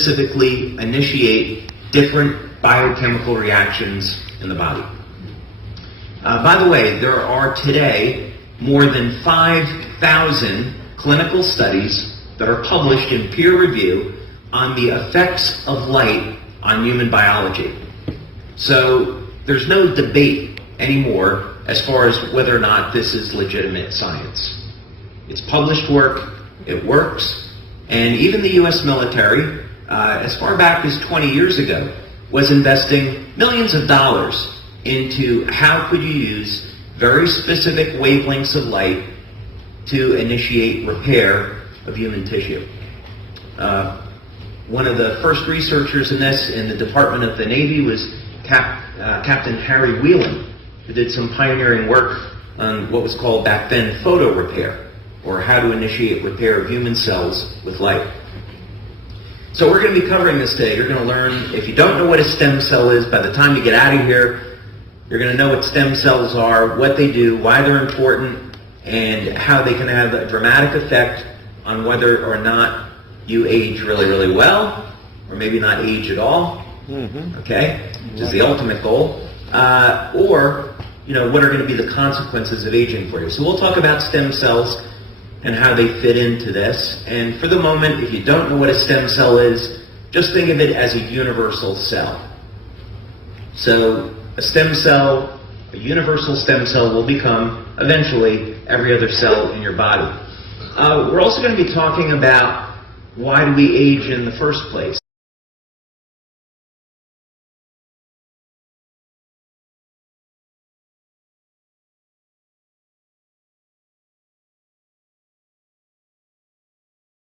specifically initiate different biochemical reactions in the body. By the way, there are today more than 5,000 clinical studies that are published in peer review on the effects of light on human biology. So there's no debate anymore as far as whether or not this is legitimate science. It's published work, it works, and even the US military, as far back as 20 years ago, was investing millions of dollars into how could you use very specific wavelengths of light to initiate repair of human tissue. One of the first researchers in this in the Department of the Navy was Captain Harry Whelan, who did some pioneering work on what was called back then photo repair, or how to initiate repair of human cells with light. So we're going to be covering this today. You're going to learn, if you don't know what a stem cell is, by the time you get out of here, you're going to know what stem cells are, what they do, why they're important, and how they can have a dramatic effect on whether or not you age really, really well, or maybe not age at all, okay, which is the ultimate goal, or, you know, what are going to be the consequences of aging for you. So we'll talk about stem cells and how they fit into this. And for the moment, if you don't know what a stem cell is, just think of it as a universal cell. So a stem cell, a universal stem cell, will become eventually every other cell in your body. We're also going to be talking about why do we age in the first place.